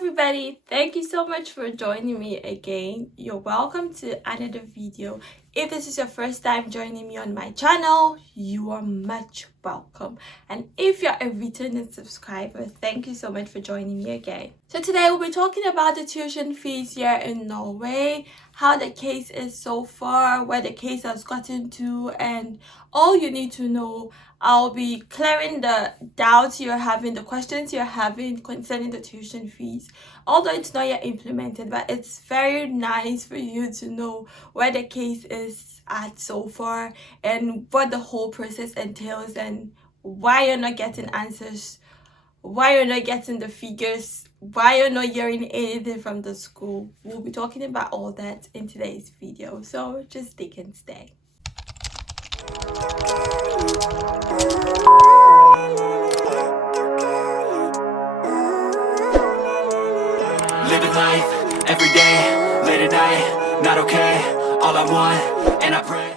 everybody, thank you so much for joining me again. You're welcome to another video. If this is your first time joining me on my channel, you are much welcome. And if you're a returning subscriber, thank you so much for joining me again. So today we'll be talking about the tuition fees here in Norway, how the case is so far, where the case has gotten to, and all you need to know. I'll be clearing the doubts you're having, the questions you're having concerning the tuition fees. Although it's not yet implemented, but it's very nice for you to know where the case is at so far and what the whole process entails and why you're not getting answers, why you're not getting the figures, why you're not hearing anything from the school. We'll be talking about all that in today's video, so just stick and stay. Living life, every day, late at night, not okay, all I want, and I pray.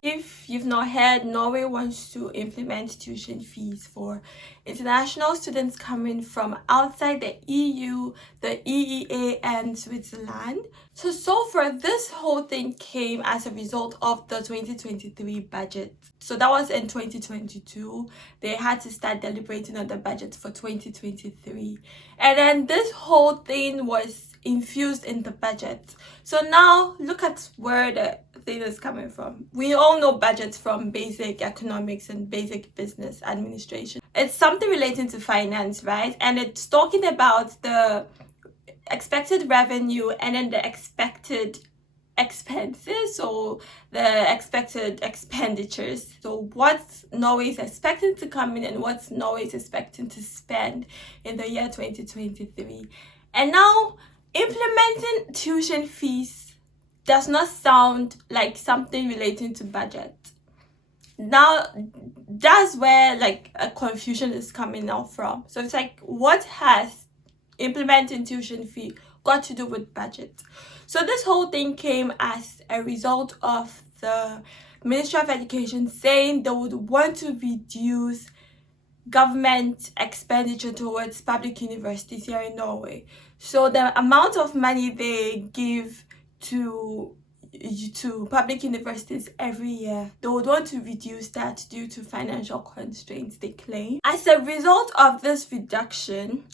If you've not heard, Norway wants to implement tuition fees for international students coming from outside the EU, the EEA, and Switzerland. So far, this whole thing came as a result of the 2023 budget. So that was in 2022. They had to start deliberating on the budget for 2023. And then this whole thing was infused in the budget. So now look at where the thing is coming from. We all know budgets from basic economics and basic business administration. It's something relating to finance, right? And it's talking about the expected revenue and then the expected expenses or the expected expenditures. So what Norway is expecting to come in and what Norway is expecting to spend in the year 2023. And now implementing tuition fees does not sound like something relating to budget. Now that's where like a confusion is coming out from. So it's like, what has implementing tuition fee got to do with budget? So this whole thing came as a result of the Ministry of Education saying they would want to reduce government expenditure towards public universities here in Norway. So the amount of money they give to public universities every year, they would want to reduce that due to financial constraints, they claim. As a result of this reduction,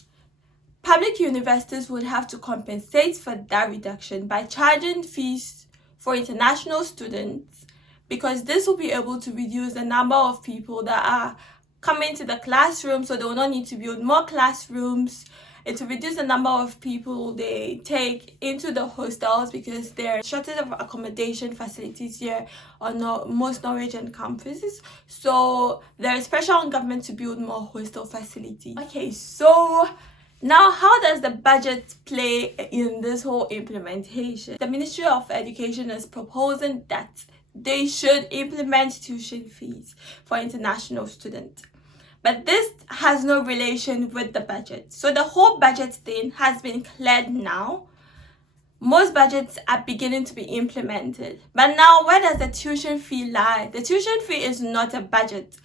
public universities would have to compensate for that reduction by charging fees for international students, because this will be able to reduce the number of people that are coming to the classroom, so they will not need to build more classrooms. It will reduce the number of people they take into the hostels, because there are shortage of accommodation facilities here on most Norwegian campuses. So there is pressure on government to build more hostel facilities. Okay, so now, how does the budget play in this whole implementation? The Ministry of Education is proposing that they should implement tuition fees for international students. But this has no relation with the budget. So the whole budget thing has been cleared now. Most budgets are beginning to be implemented. But now, where does the tuition fee lie? The tuition fee is not a budget.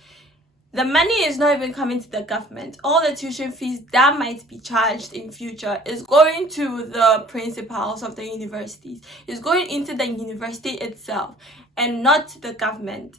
The money is not even coming to the government. All the tuition fees that might be charged in future is going to the principals of the universities. It's going into the university itself and not to the government.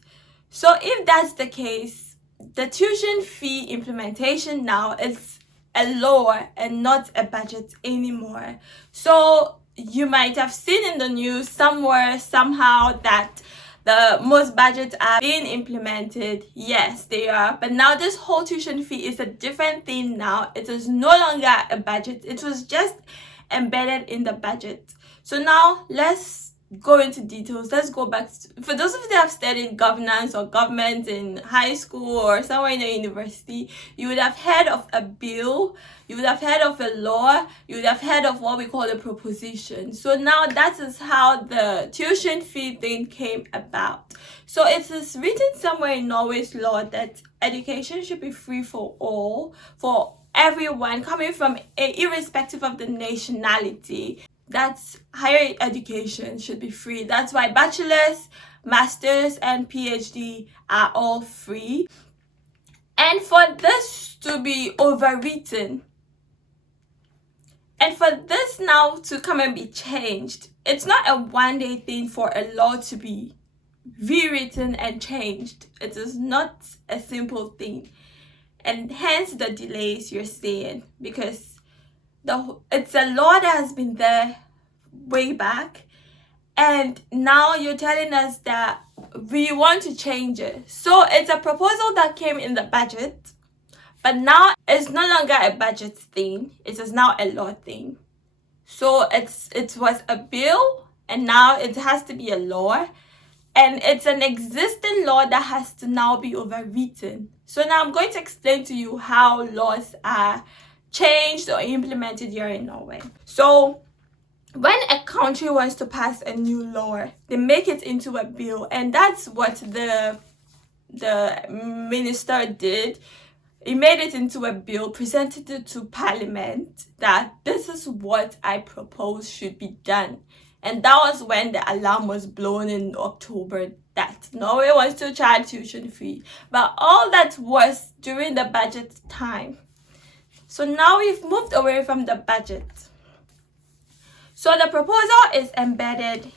So if that's the case, the tuition fee implementation now is a law and not a budget anymore. So you might have seen in the news somewhere, somehow, that the most budgets are being implemented. Yes, they are. But now this whole tuition fee is a different thing now. It is no longer a budget. It was just embedded in the budget. So now let's go into details. Let's go back for those of you that have studied governance or government in high school or somewhere in the university, you would have heard of a bill, you would have heard of a law, you would have heard of what we call a proposition. So now that is how the tuition fee thing came about. So it is written somewhere in Norway's law that education should be free for all, for everyone, coming from irrespective of the nationality. That's higher education should be free. That's why bachelor's, master's, and PhD are all free. And for this to be overwritten And for this now to come and be changed, it's not a one-day thing for a law to be rewritten and changed. It is not a simple thing. And hence the delays you're seeing, because it's a law that has been there way back, and now you're telling us that we want to change it. So it's a proposal that came in the budget, but now it's no longer a budget thing. It is now a law thing. So it was a bill, and now it has to be a law. And it's an existing law that has to now be overwritten. So now I'm going to explain to you how laws are changed or implemented here in Norway. So when a country wants to pass a new law, they make it into a bill, and that's what the minister did. He made it into a bill, presented it to Parliament, that this is what I propose should be done. And that was when the alarm was blown in October that Norway wants to charge tuition fee. But all that was during the budget time. So now we've moved away from the budget. So the proposal is embedded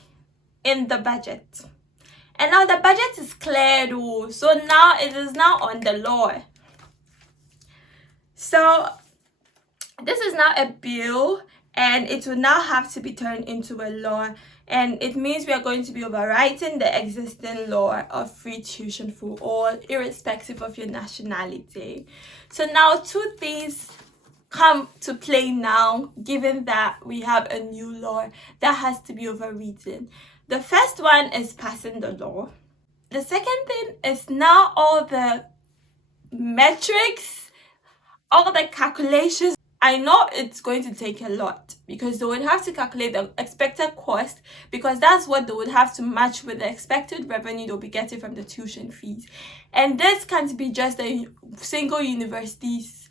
in the budget. And now the budget is cleared. So now it is now on the law. So this is now a bill, and it will now have to be turned into a law. And it means we are going to be overwriting the existing law of free tuition for all, irrespective of your nationality. So now two things come to play now, given that we have a new law that has to be overwritten. The first one is passing the law. The second thing is now all the metrics, all the calculations. I know it's going to take a lot, because they would have to calculate the expected cost, because that's what they would have to match with the expected revenue they'll be getting from the tuition fees. And this can't be just a single university's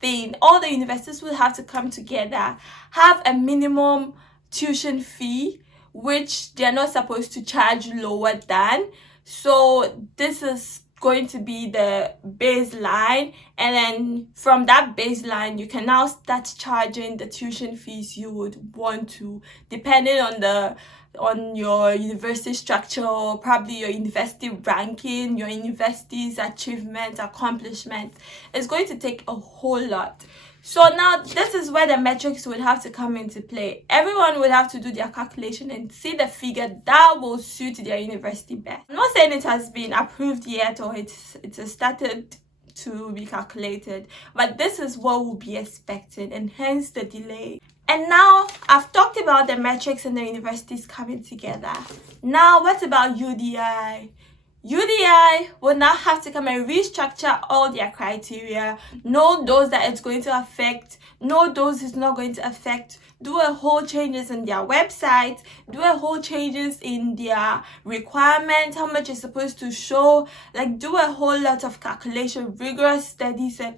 thing. All the universities will have to come together, have a minimum tuition fee, which they're not supposed to charge lower than. So this is going to be the baseline, and then from that baseline you can now start charging the tuition fees you would want to, depending on your university structure, probably your university ranking, your university's achievements, accomplishments. It's going to take a whole lot. So now this is where the metrics would have to come into play. Everyone would have to do their calculation and see the figure that will suit their university best. I'm not saying it has been approved yet, or it's started to be calculated, but this is what will be expected, and hence the delay. And now I've talked about the metrics and the universities coming together. Now what about UDI? UDI will now have to come and restructure all their criteria, know those that it's going to affect, know those it's not going to affect, do a whole changes in their website, do a whole changes in their requirements, how much is supposed to show, like do a whole lot of calculation, rigorous studies. And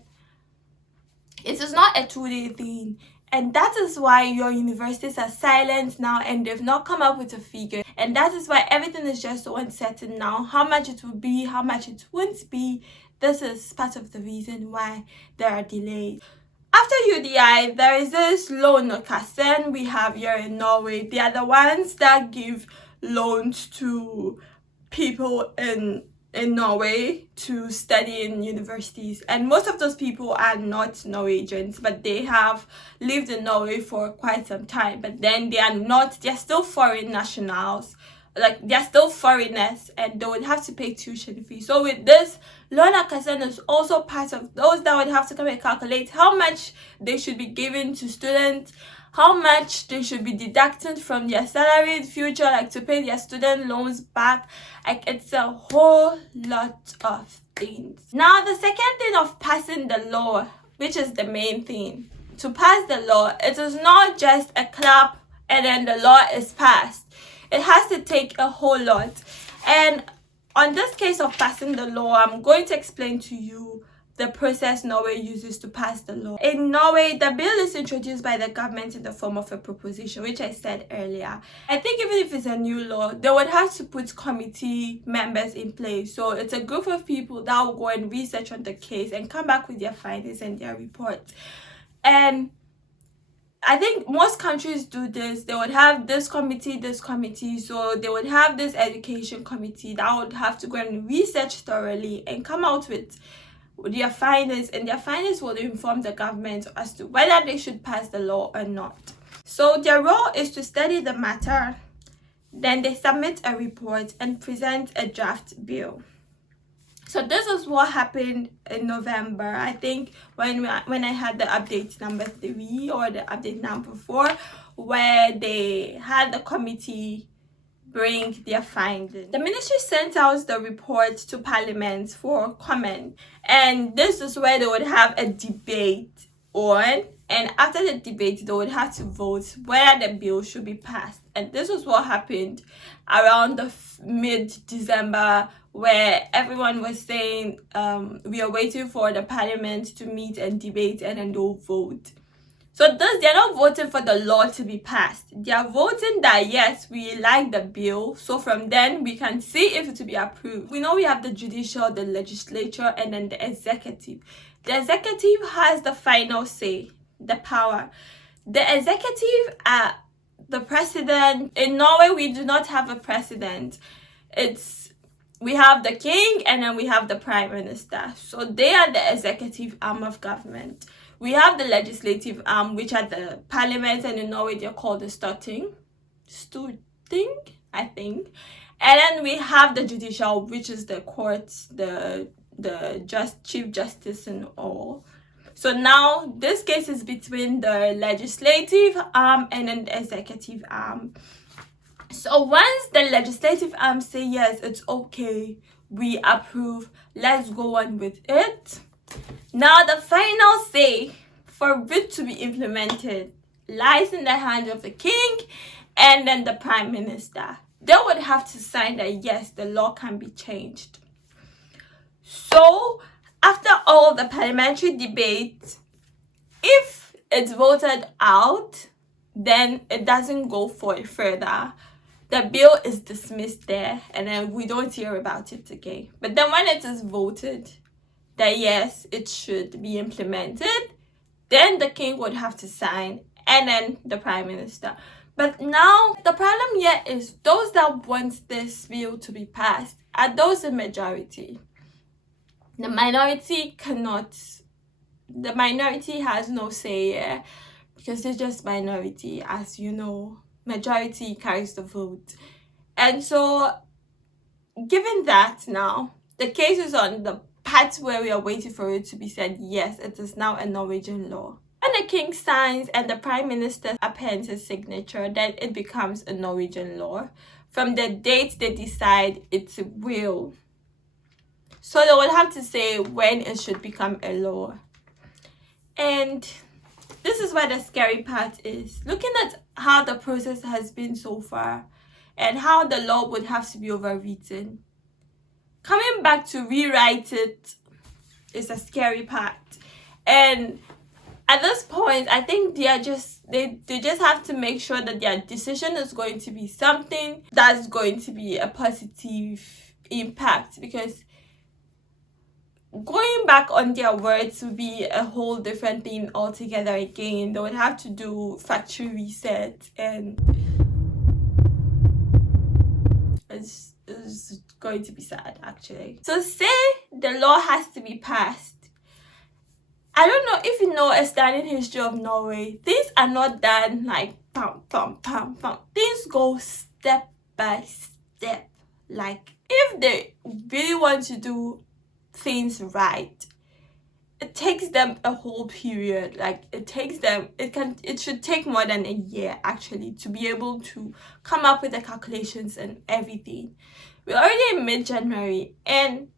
it is not a 2-day thing. And that is why your universities are silent now, and they've not come up with a figure. And that is why everything is just so uncertain now. How much it will be, how much it won't be. This is part of the reason why there are delays. After UDI, there is this Lånekassen we have here in Norway. They are the ones that give loans to people in Norway to study in universities, and most of those people are not Norwegians, but they have lived in Norway for quite some time. But then they're still foreign nationals, like they're still foreigners, and they would have to pay tuition fees. So with this, Lånekassen is also part of those that would have to come and calculate how much they should be given to students, how much they should be deducted from their salary in future, like to pay their student loans back. Like it's a whole lot of things. Now the second thing of passing the law, which is the main thing. To pass the law, it is not just a clap and then the law is passed. It has to take a whole lot. And on this case of passing the law, I'm going to explain to you the process Norway uses to pass the law. In Norway, the bill is introduced by the government in the form of a proposition, which I said earlier. I think even if it's a new law, they would have to put committee members in place. So it's a group of people that will go and research on the case and come back with their findings and their reports. And I think most countries do this. They would have this committee. So they would have this education committee that would have to go and research thoroughly and come out with their findings, and their findings will inform the government as to whether they should pass the law or not. So their role is to study the matter. Then they submit a report and present a draft bill. So this is what happened in November. I think when I had the update number 3 or the update number 4, where they had the committee bring their findings. The ministry sent out the report to Parliament for comment, and this is where they would have a debate on, and after the debate they would have to vote whether the bill should be passed. And this is what happened around the mid-December, where everyone was saying we are waiting for the Parliament to meet and debate, and then they'll vote. So they're not voting for the law to be passed. They are voting that yes, we like the bill. So from then we can see if it will be approved. We know we have the judicial, the legislature, and then the executive. The executive has the final say, the power. The executive, the president. In Norway, we do not have a president. We have the king, and then we have the prime minister. So they are the executive arm of government. We have the legislative arm, which are the parliament, and in Norway they're called the Storting, I think. And then we have the judicial, which is the courts, the chief justice and all. So now this case is between the legislative arm and then the executive arm. So once the legislative arm say yes, it's okay, we approve, let's go on with it. Now the final say for it to be implemented lies in the hands of the king and then the prime minister. They would have to sign that yes, the law can be changed. So after all the parliamentary debate, if it's voted out, then it doesn't go for further. The bill is dismissed there, and then we don't hear about it again. But then when it is voted that yes, it should be implemented, then the king would have to sign, and then the prime minister. But now the problem here is those that want this bill to be passed are those in majority. The minority cannot. The minority has no say here, because they're just minority, as you know. Majority carries the vote. And so given that, now the case is on the part where we are waiting for it to be said yes, it is now a Norwegian law. When the king signs and the prime minister appends his signature, then it becomes a Norwegian law from the date they decide it will. So they will have to say when it should become a law. And this is where the scary part is. Looking at how the process has been so far and how the law would have to be overwritten, coming back to rewrite it is a scary part. And at this point, I think they just have to make sure that their decision is going to be something that's going to be a positive impact, because going back on their words would be a whole different thing altogether again. They would have to do factory reset, and it's going to be sad actually. So say the law has to be passed. I don't know if you know a standing history of Norway. Things are not done like pam, pam, pam, pam. Things go step by step. Like if they really want to do things right, it takes them a whole period. Like it should take more than a year actually to be able to come up with the calculations and everything. We're already in mid-January, and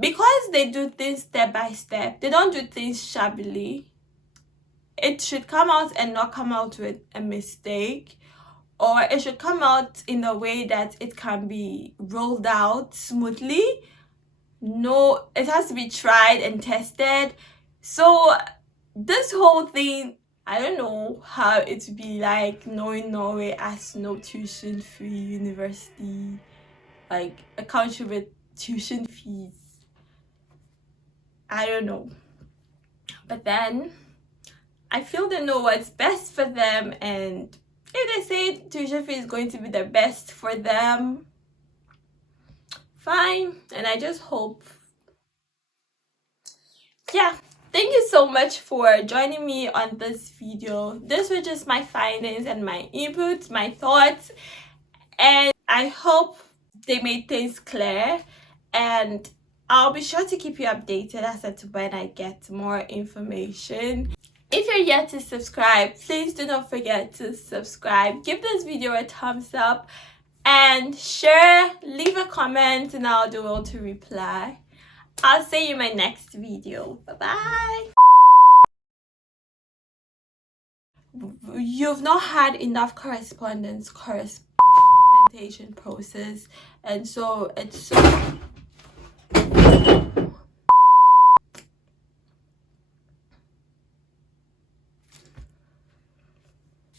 because they do things step by step, they don't do things shabbily. It should come out and not come out with a mistake, or it should come out in a way that it can be rolled out smoothly. No, it has to be tried and tested. So this whole thing, I don't know how it would be like knowing Norway as no tuition free university, like a country with tuition fees. I don't know. But then I feel they know what's best for them, and if they say tuition fee is going to be the best for them, fine. And I just hope, yeah. Thank you so much for joining me on this video. This was just my findings and my inputs, my thoughts, and I hope they made things clear, and I'll be sure to keep you updated as to when I get more information. If you're yet to subscribe, please do not forget to subscribe. Give this video a thumbs up and share, leave a comment, and I'll do well to reply. I'll see you in my next video. Bye-bye. You've not had enough correspondence process, and so it's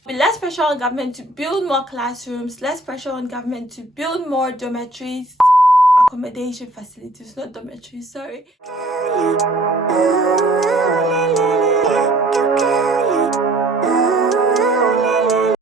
less pressure on government to build more classrooms, less pressure on government to build more dormitories, accommodation facilities, not dormitories, sorry.